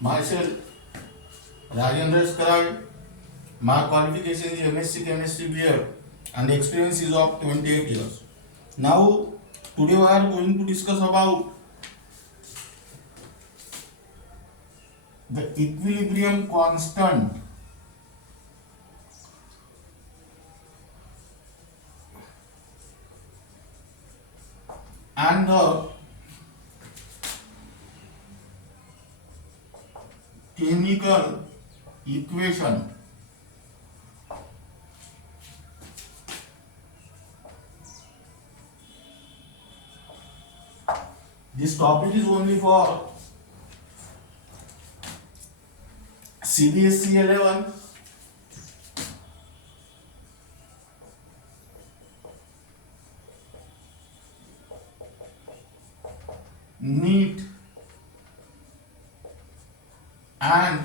Myself, Rajendra Skarad. My qualification is MSc Chemistry BF and the experience is of 28 years. Now, today we are going to discuss about the equilibrium constant and the chemical equation. This topic is only for CBSE 11, NEET and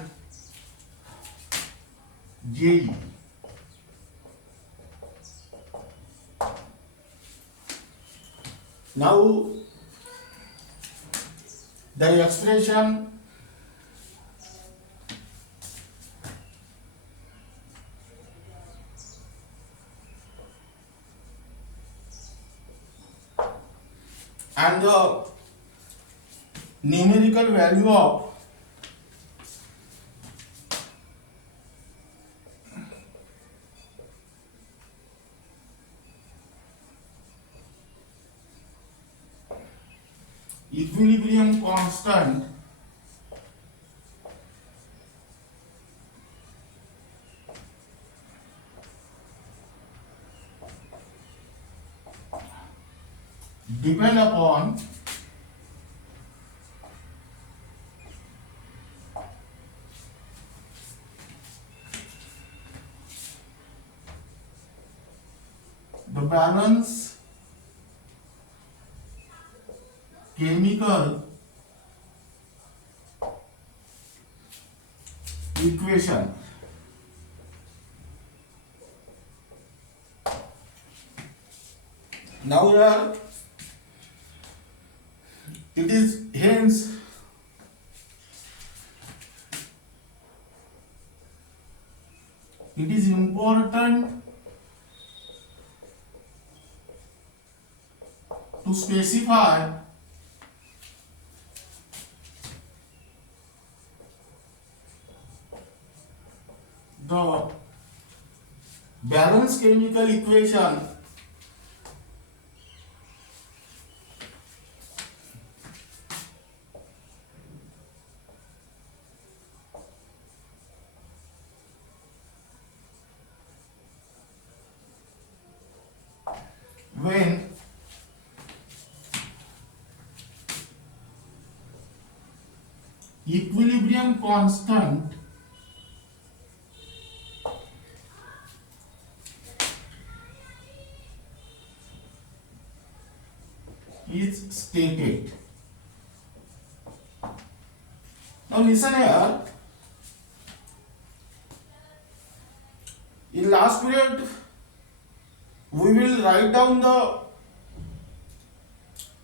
JEE. Now, the expression and the numerical value of equilibrium constant depend upon the balance chemical equation. Now here it is hence it is important to specify the balanced chemical equation when equilibrium constant is stated. Now listen here. In last period, we will write down the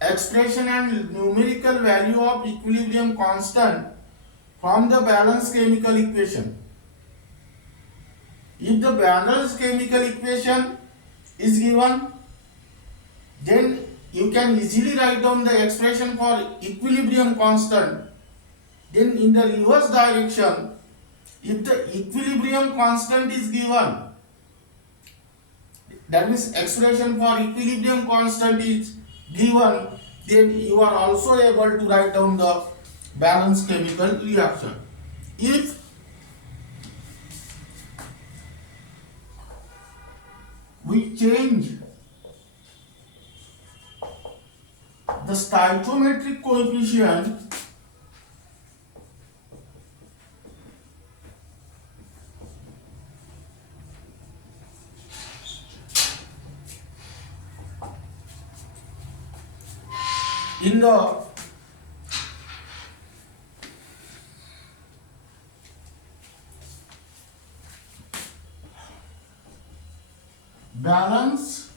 expression and numerical value of equilibrium constant from the balanced chemical equation. If the balanced chemical equation is given, then you can easily write down the expression for equilibrium constant. Then in the reverse direction, if the equilibrium constant is given, that means expression for equilibrium constant is given, then you are also able to write down the balanced chemical reaction. If we change the stoichiometric coefficient in the balance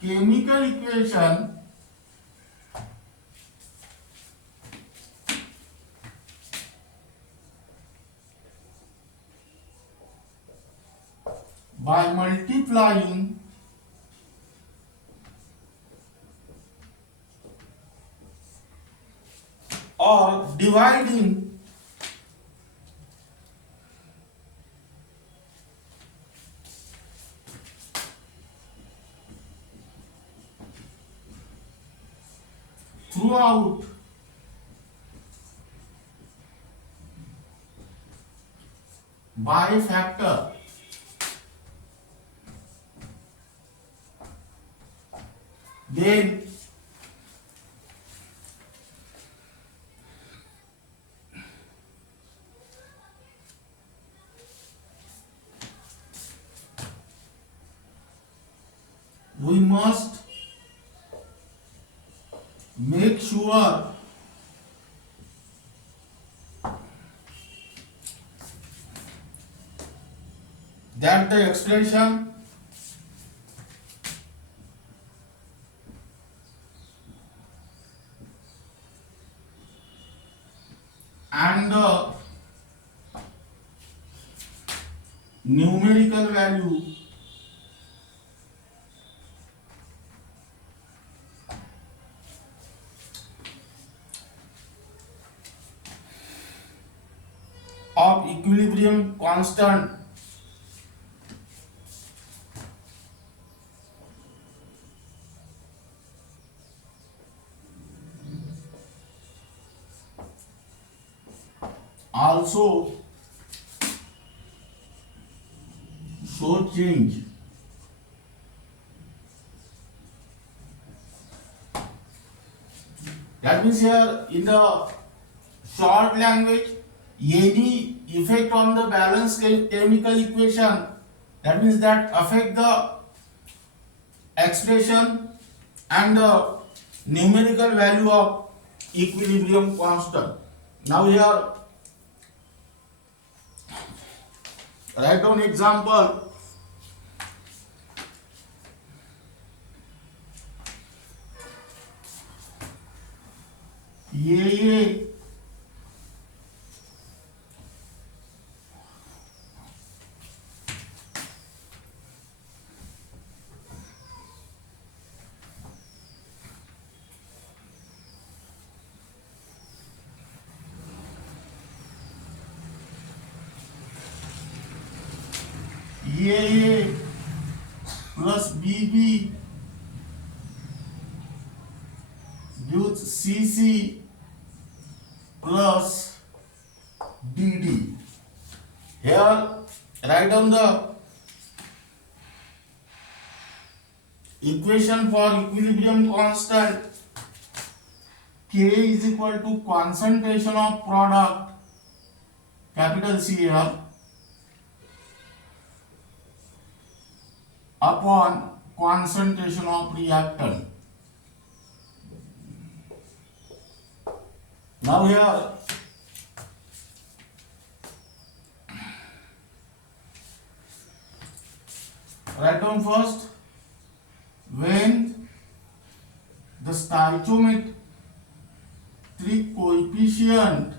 chemical equation, by multiplying or dividing throughout by a factor, then we must make sure that the expression and the numerical value of equilibrium constant also show change. That means here in the short language, any effect on the balanced chemical equation, that means that affect the expression and the numerical value of equilibrium constant. Now here write down example. A plus BB gives CC plus DD. Here write down the equation for equilibrium constant. K is equal to concentration of product, capital CL, upon concentration of reactant. Now here write down first, when the stoichiometric coefficient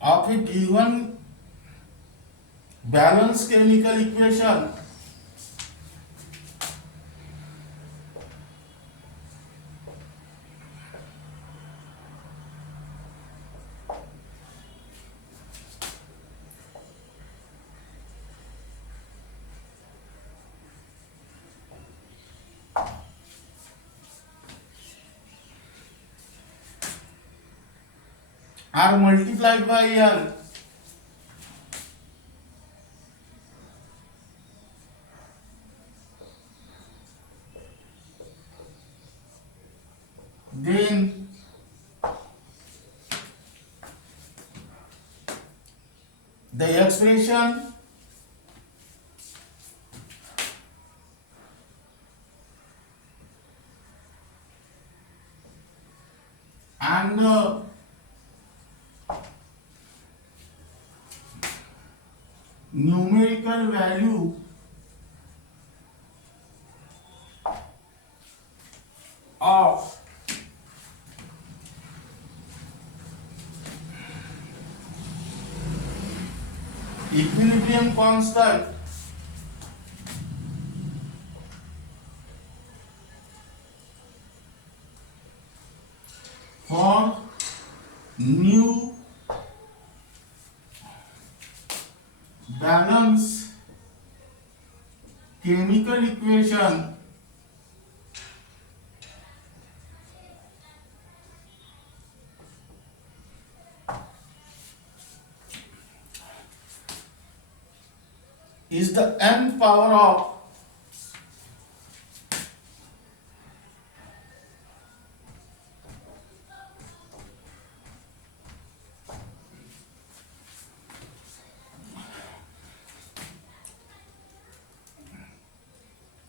of a given balanced chemical equation are multiplied by L, then the expression and the numerical value of equilibrium constant for new balance chemical equation is the n power of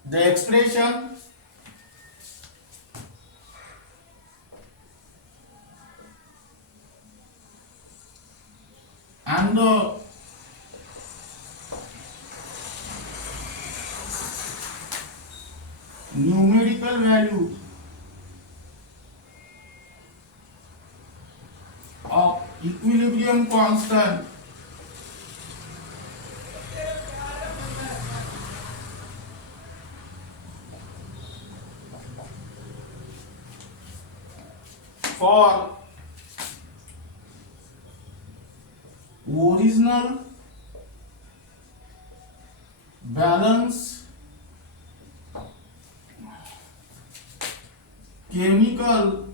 the expression and the numerical value of equilibrium constant for original balance chemical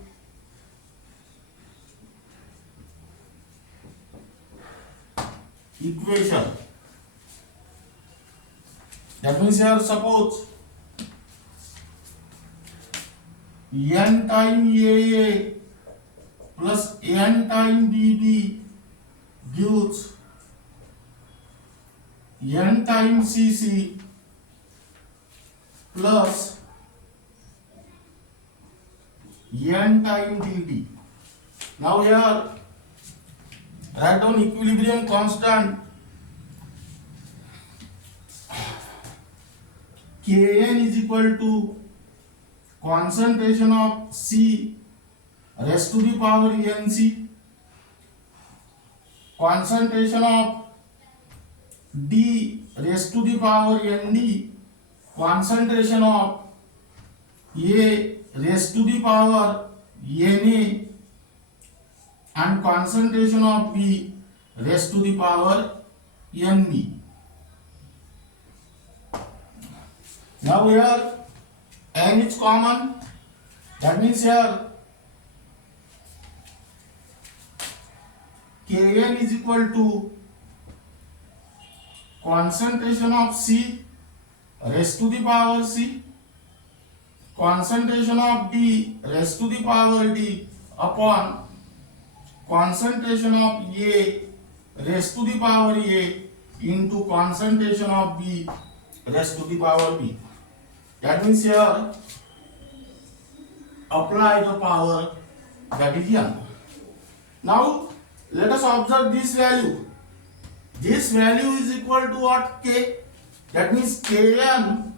equation. That means here suppose n time AA plus n time BB gives n time CC plus n time dt. Now here write down equilibrium constant Kn is equal to concentration of C raised to the power NC, concentration of D raised to the power ND, concentration of A raised to the power Na, and concentration of B raised to the power Nb. Now here n is common, that means here Kn is equal to concentration of C raised to the power C, concentration of D raised to the power D upon concentration of A raised to the power A into concentration of B raised to the power B. That means here apply the power, that is n. Now let us observe this value. This value is equal to what? K. That means Kn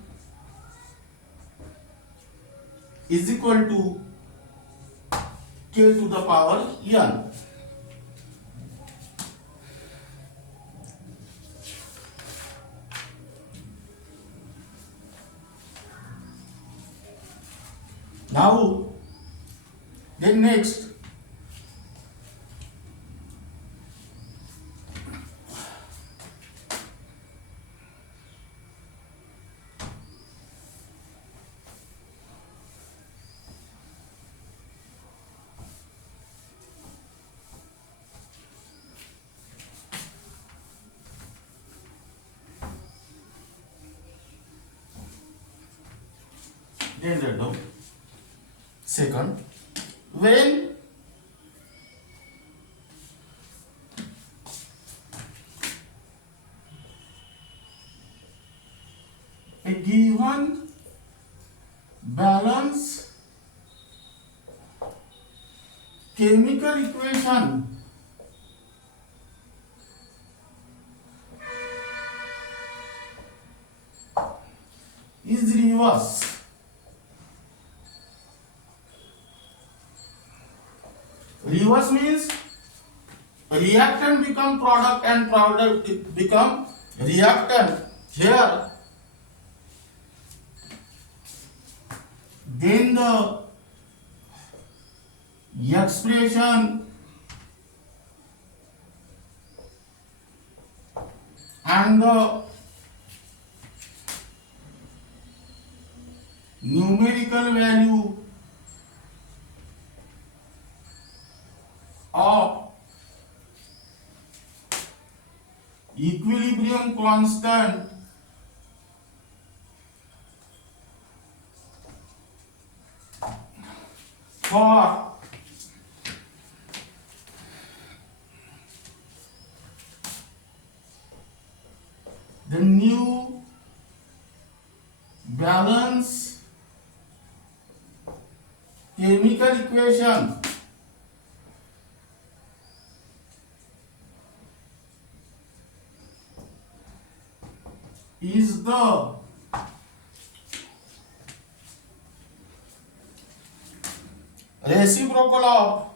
is equal to K to the power n. Now then next write down second, when a given balance chemical equation is reverse. Reverse means reactant become product and product become reactant. Here, then the expression and the numerical value of equilibrium constant for the new balance chemical equation is the reciprocal of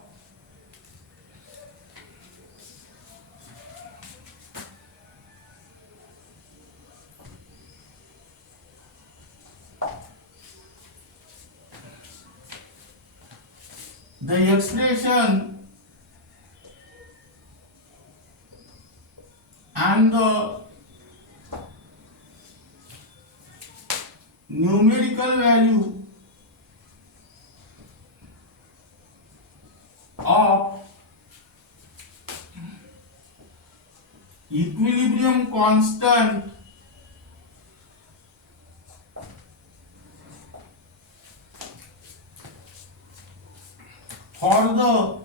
the expression and the numerical value of equilibrium constant for the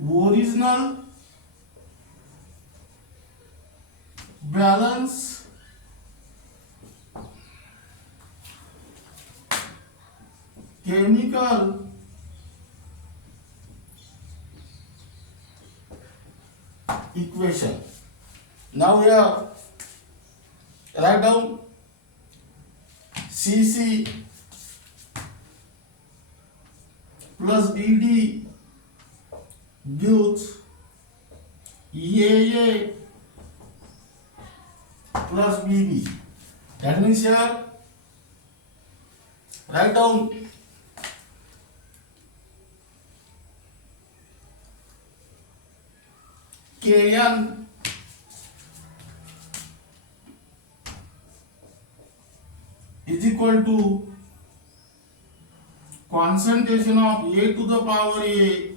original balance chemical equation. Now here write down CC plus BD gives EAA plus BB. That means here write down Kn is equal to concentration of A to the power A,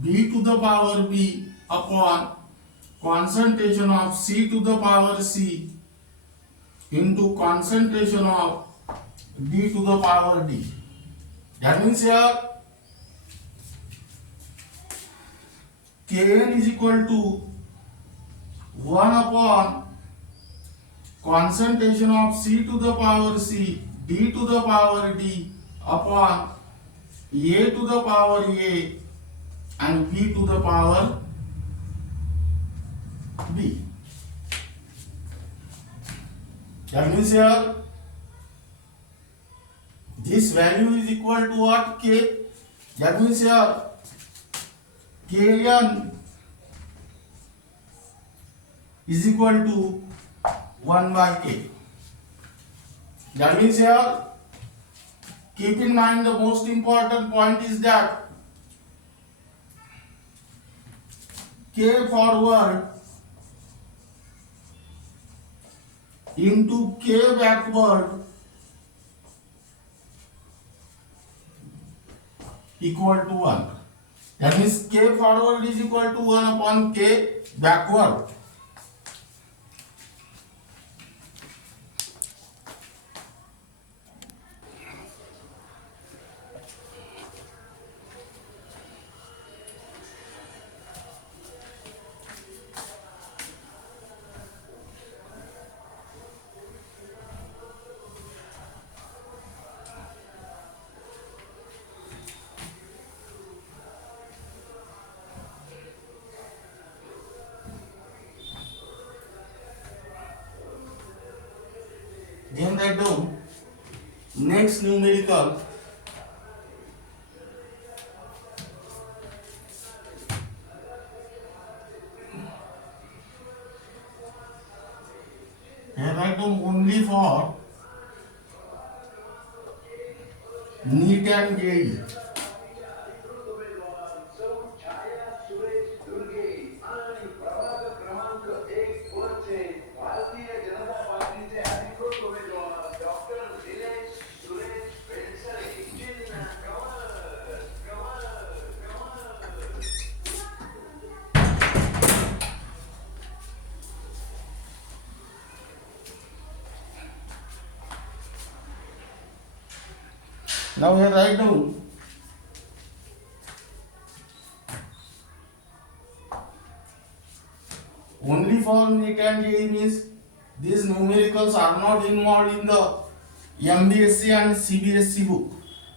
B to the power B upon concentration of C to the power C into concentration of D to the power D. That means here Kn is equal to 1 upon concentration of C to the power C, D to the power D upon A to the power A and B to the power B. That means here this value is equal to what? K. That means here Kn is equal to 1 by K. That means here keep in mind the most important point is that K forward into K backward equal to 1. That means K forward is equal to 1 upon K backward. Then write down next numerical down only for NEET and JEE. Now here write down only for NEET and JEE means these numericals are not involved in the MBSE and CBSE book.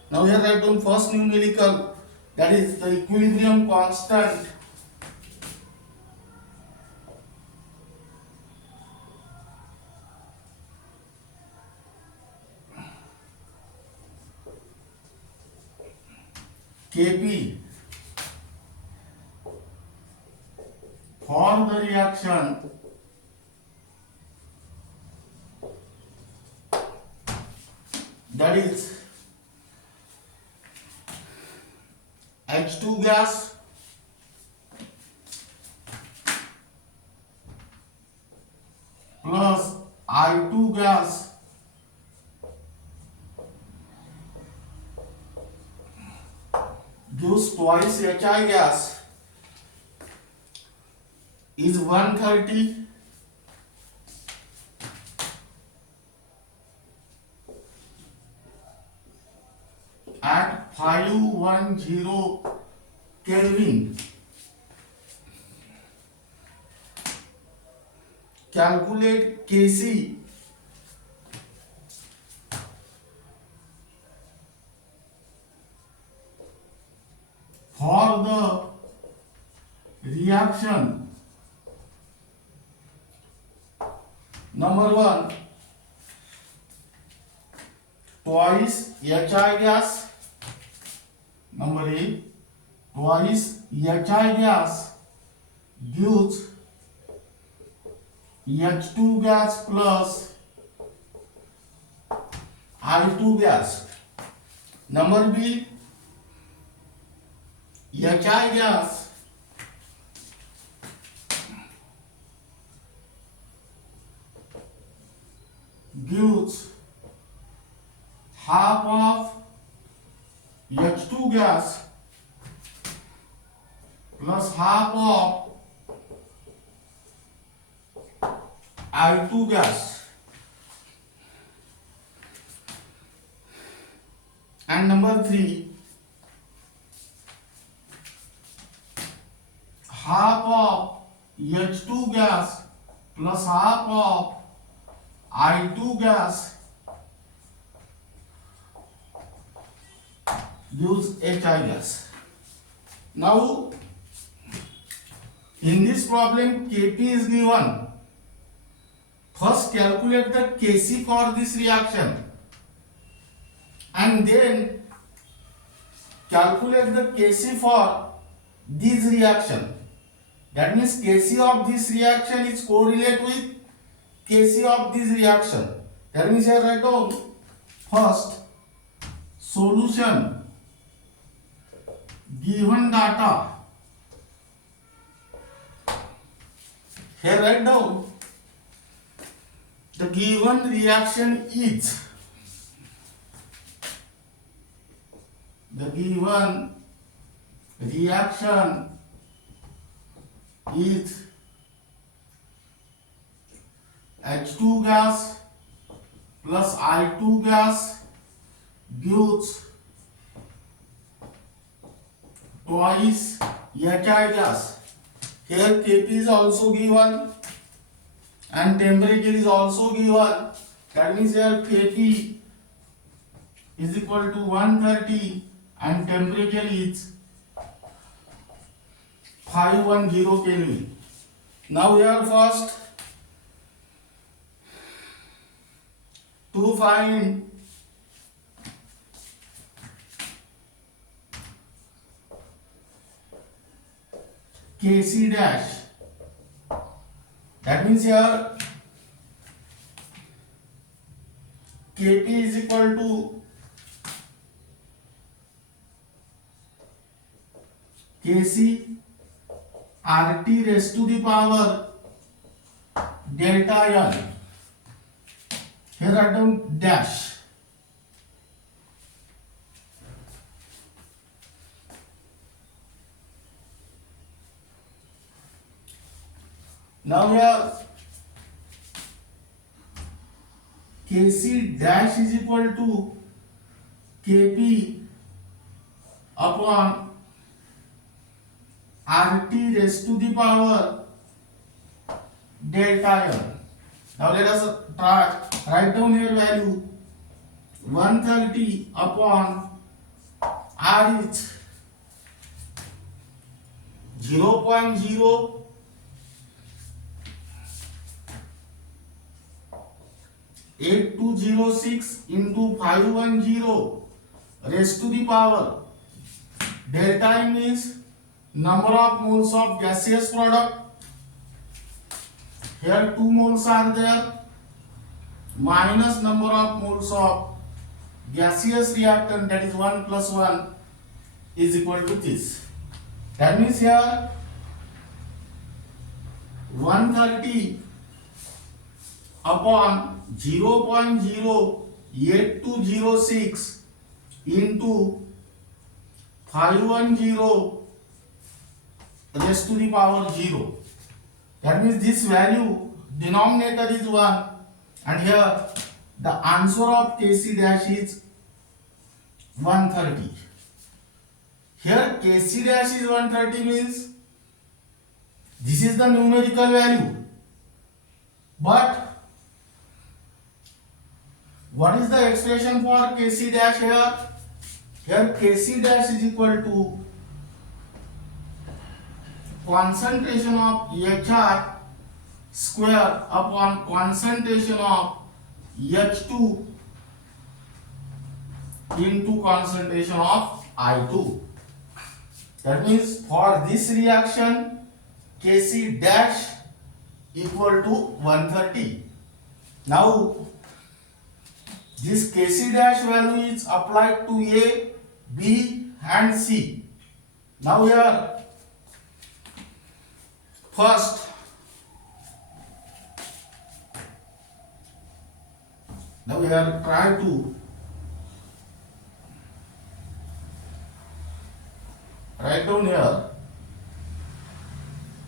Now here write down first numerical, that is the equilibrium constant Kp for the reaction that is H2 gas plus I2 gas gives twice HI gas is 130 at 510 Kelvin. Calculate Kc for the reaction number 1, twice HI gas, number A, twice HI gas gives H2 gas plus I2 gas. Number B, HI gas gives half of H2 gas plus half of I2 gas. And number 3, half of H2 gas plus half of I2 gas gives HI gas. Now, in this problem, Kp is given. First, calculate the Kc for this reaction, and then calculate the Kc for this reaction. That means Kc of this reaction is correlate with Kc of this reaction. That means here write down first solution, given data. Here write down the given reaction is, the given reaction is H2 gas plus I2 gas gives twice HI gas. Here Kp is also given and temperature is also given. That means here Kp is equal to 130 and temperature is 510 Kelvin. Now here first to find Kc dash. That means here Kp is equal to Kc RT raised to the power delta L. Here write down dash. Now here Kc dash is equal to Kp upon RT raised to the power delta L. Now let us try write down here value 130 upon R is 0.08206 into 510 raised to the power delta M means number of moles of gaseous product. Here 2 moles are there minus number of moles of gaseous reactant, that is 1 plus 1 is equal to this. That means here 130 upon 0.08206 into 510 raised to the power 0. That means this value denominator is 1 and here the answer of Kc dash is 130. Here Kc dash is 130 means this is the numerical value. But what is the expression for Kc dash here? Here Kc dash is equal to concentration of HR square upon concentration of H2 into concentration of I2. That means for this reaction Kc dash equal to 130. Now this Kc dash value is applied to A, B and C. Now here first now we are trying to write down here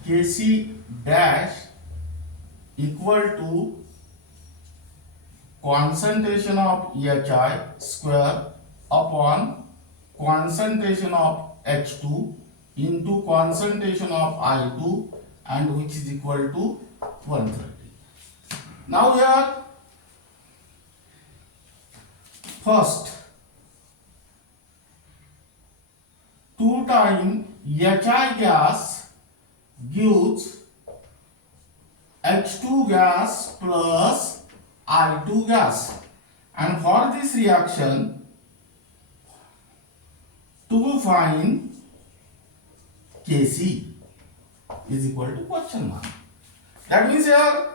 Kc dash equal to concentration of HI square upon concentration of H2 into concentration of I2 and which is equal to 130. Now here first 2 times HI gas gives H2 gas plus I2 gas, and for this reaction to find Kc is equal to question mark. That means here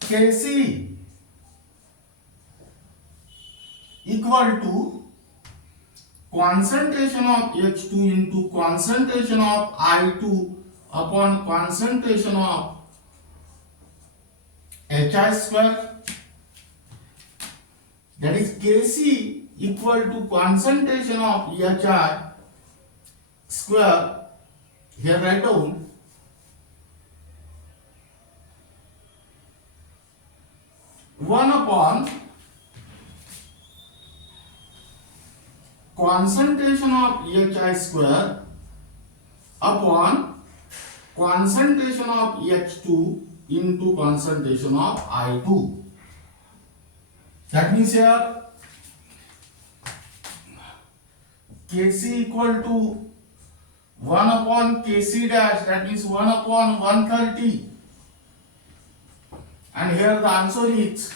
Kc equal to concentration of H2 into concentration of I2 upon concentration of HI square, that is Kc equal to concentration of HI square. Here write down one upon concentration of HI square upon concentration of H2 into concentration of I2. That means here Kc equal to 1 upon Kc dash, that means 1 upon 130, and here the answer is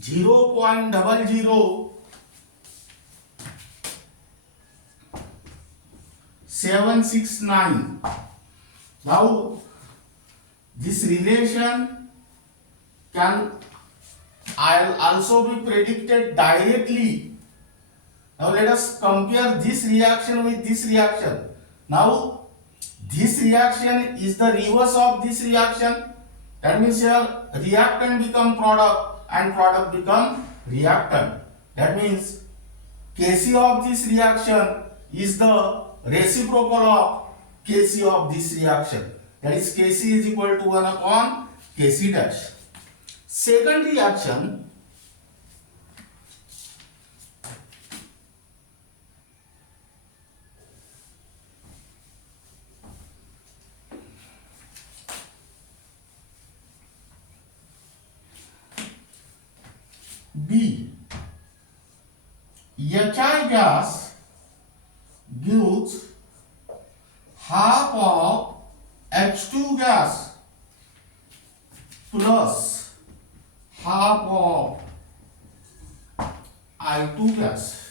0.00769. Now This relation can also be predicted directly. Now let us compare this reaction with this reaction. Now this reaction is the reverse of this reaction. That means here reactant become product and product become reactant. That means Kc of this reaction is the reciprocal of Kc of this reaction. That is Kc is equal to 1 upon Kc dash. Second reaction, B. HI gas gives half of H2 gas plus half of I2 gas.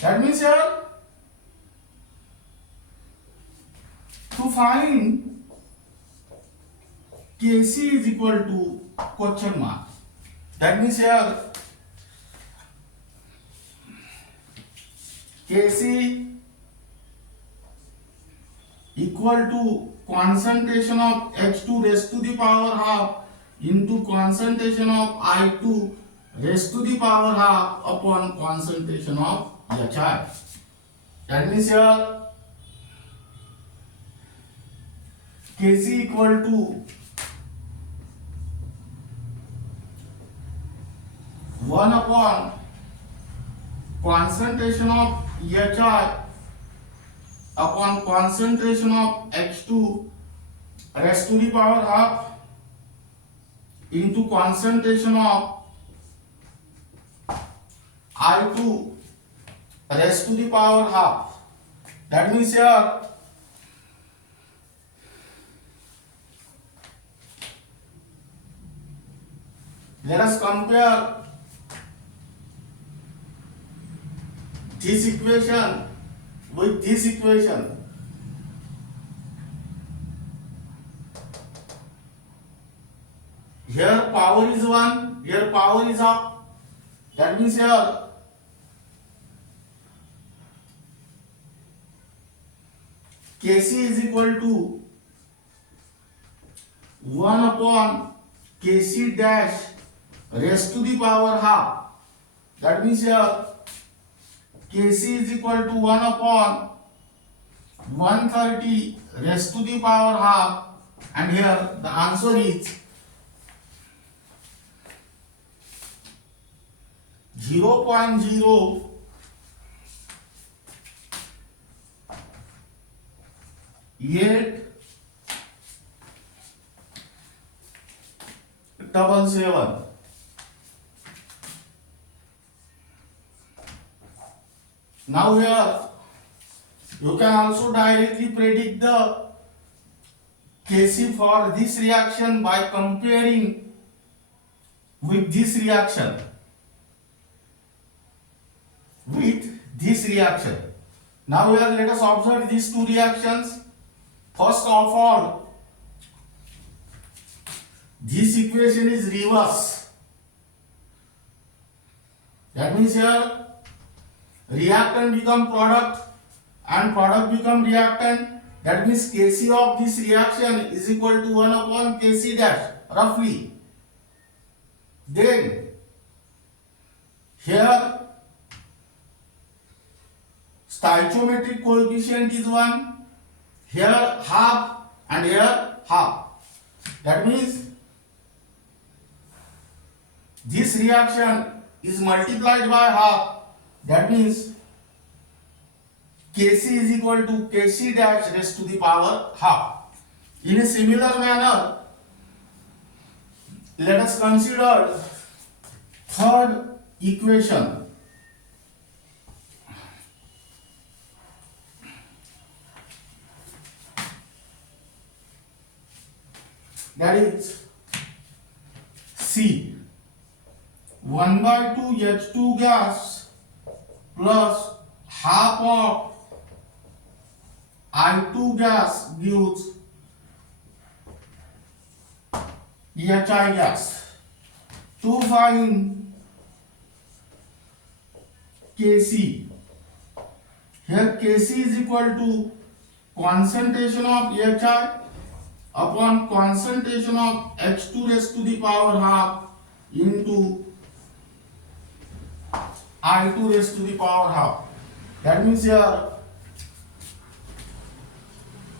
That means here to find Kc is equal to question mark. That means here Kc equal to concentration of H2 raised to the power half into concentration of I2 raised to the power half upon concentration of HI. That means here Kc equal to 1 upon concentration of HI upon concentration of H2 raised to the power half into concentration of I2 raised to the power half. That means here let us compare this equation with this equation. Here power is 1, here power is up. That means here Kc is equal to 1 upon Kc dash raised to the power half. That means here Kc is equal to 1 upon 130 raised to the power half, and here the answer is 0.0 877. Now here you can also directly predict the Kc for this reaction by comparing with this reaction. Now here let us observe these two reactions. First of all, this equation is reverse. That means here reactant become product and product become reactant. That means Kc of this reaction is equal to 1 upon Kc dash roughly. Then here stoichiometric coefficient is 1, here half and here half. That means this reaction is multiplied by half. That means Kc is equal to Kc dash raised to the power half. In a similar manner, let us consider third equation. That is C. 1/2 H2 gas plus half of I2 gas gives EHI gas. To find Kc, here Kc is equal to concentration of EHI upon concentration of H2 raised to the power half into I2 raised to the power half. That means here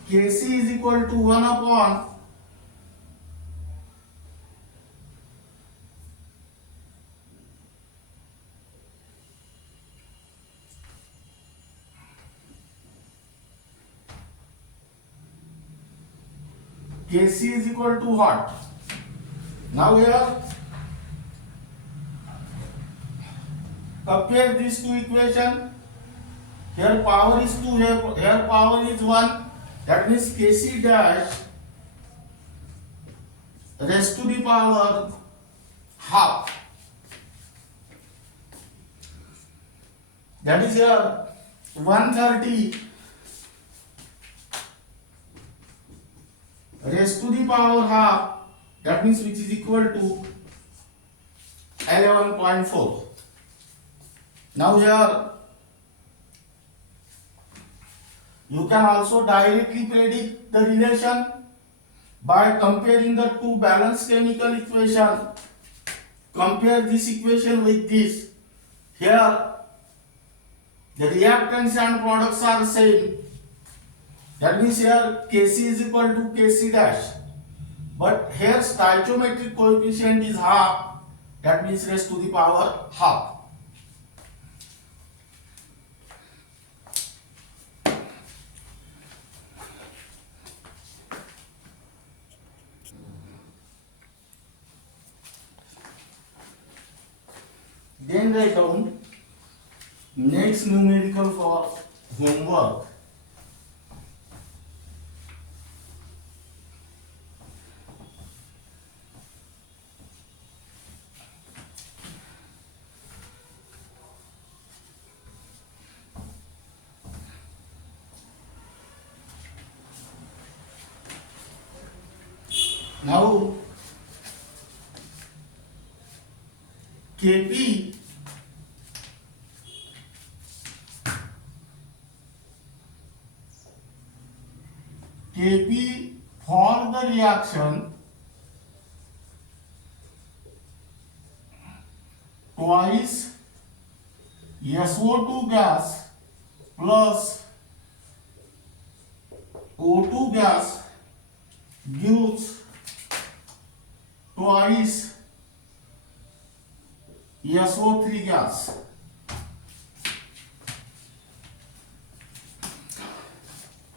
Kc is equal to 1 upon Kc is equal to what? Now here compare these two equations. Here power is 2, here power is 1. That means Kc dash raised to the power half. That is here 130 raised to the power half. That means which is equal to 11.4. Now here you can also directly predict the relation by comparing the two balanced chemical equations. Compare this equation with this. Here the reactants and products are same. That means here Kc is equal to Kc dash. But here stoichiometric coefficient is half. That means raised to the power half. Then write down next numerical for homework. Now Kp for the reaction twice SO2 gas plus O2 gas gives twice SO3 gas.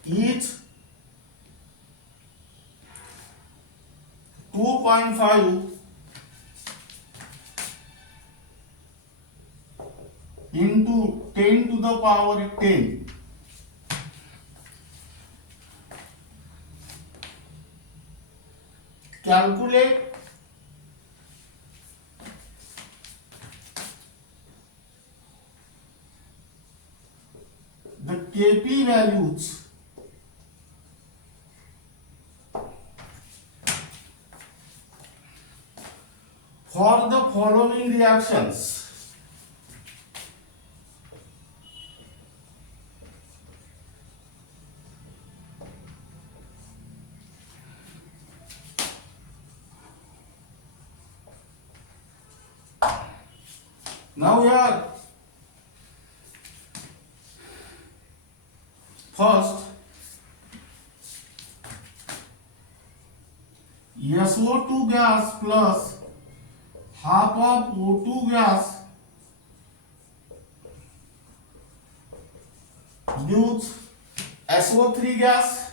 Each 2.5 into 10 to the power 10. Calculate the Kp values for the following reactions. Now here first SO2 gas plus half of O2 gas gives SO3 gas.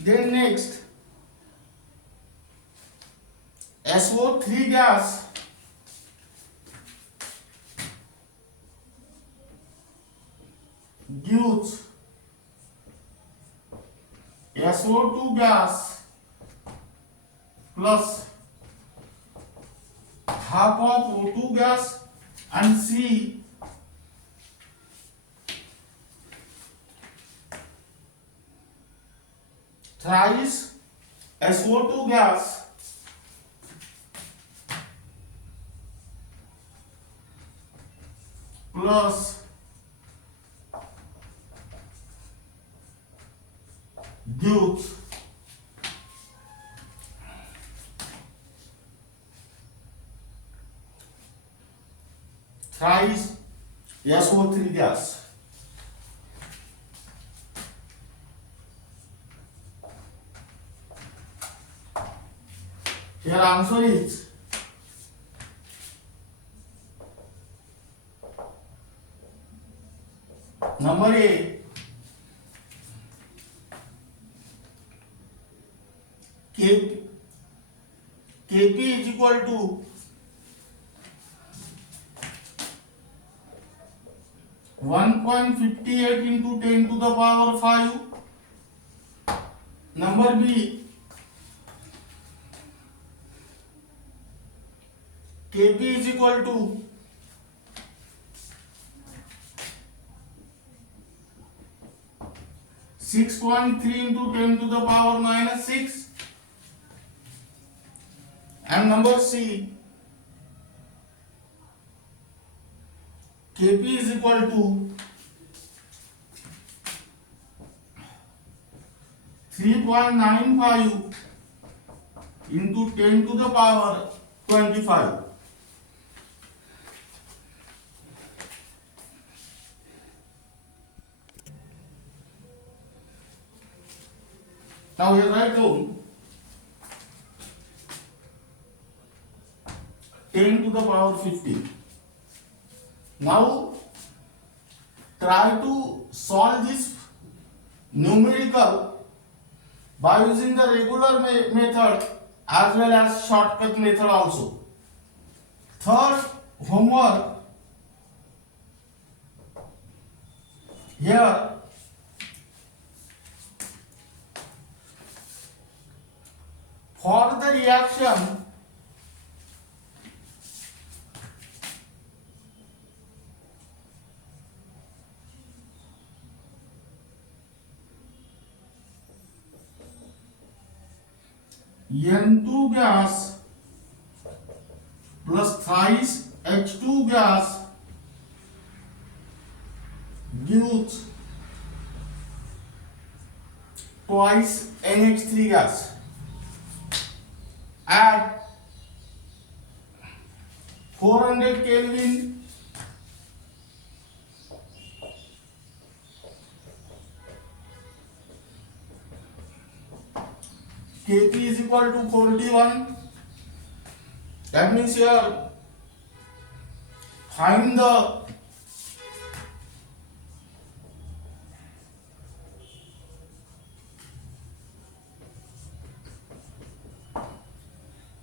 Then next SO3 gas gives SO2 gas plus half of O2 gas, and C thrice SO2 gas plus gives thrice SO3 gas. Here answer is number A. Kp is equal to 1.58 into 10 to the power 5. Number B. Kp is equal to 6.3 into 10 to the power minus 6. And number C. Kp is equal to 3.95 into 10 to the power 25. Now here write down 10 to the power 50. Now try to solve this numerical by using the regular method as well as shortcut method also. Third homework, here for the reaction N2 gas plus thrice H2 gas gives twice NH3 gas. At 400 Kelvin, Kp is equal to 41. That means here find the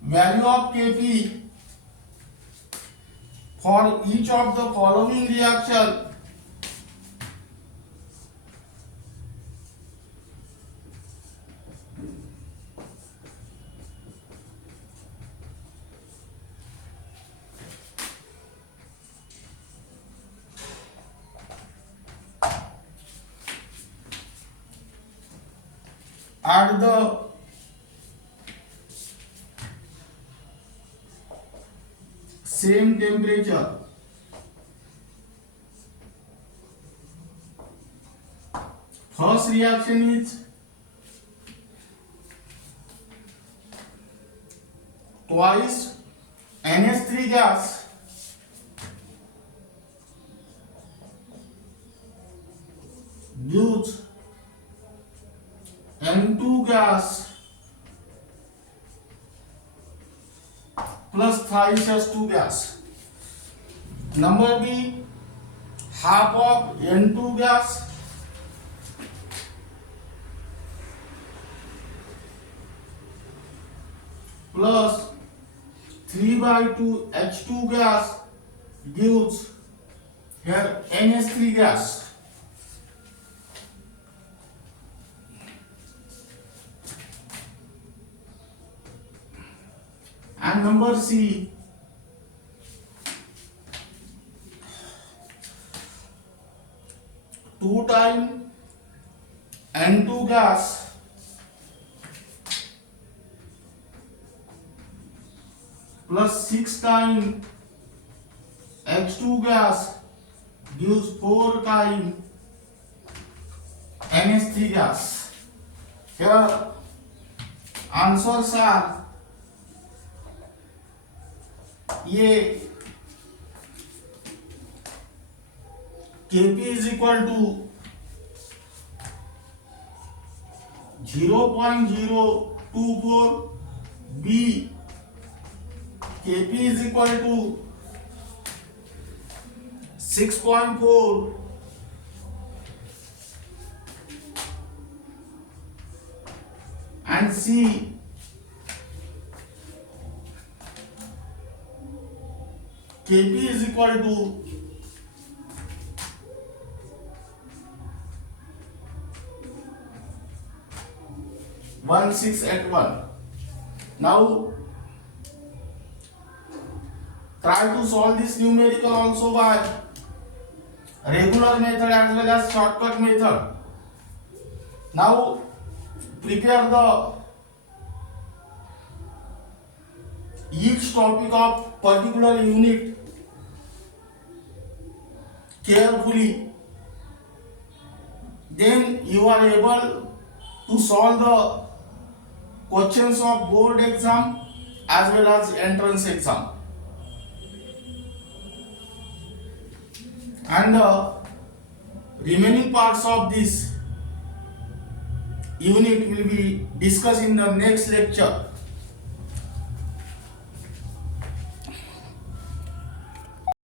value of Kp for each of the following reaction. At the same temperature. First reaction is twice NH3 gas gives N2 gas plus thrice H2 gas. Number B, half of N2 gas plus 3/2 H2 gas gives here NH3 gas. And number C, two times N2 gas plus 6 times H2 gas gives 4 times NH3 gas. Here answers are A. Kp is equal to 0.024. B. Kp is equal to 6.4. And C. Kp is equal to 1681. Now try to solve this numerical also by regular method as well as shortcut method. Now prepare the each topic of particular unit carefully. Then you are able to solve the questions of board exam as well as entrance exam. And the remaining parts of this unit will be discussed in the next lecture.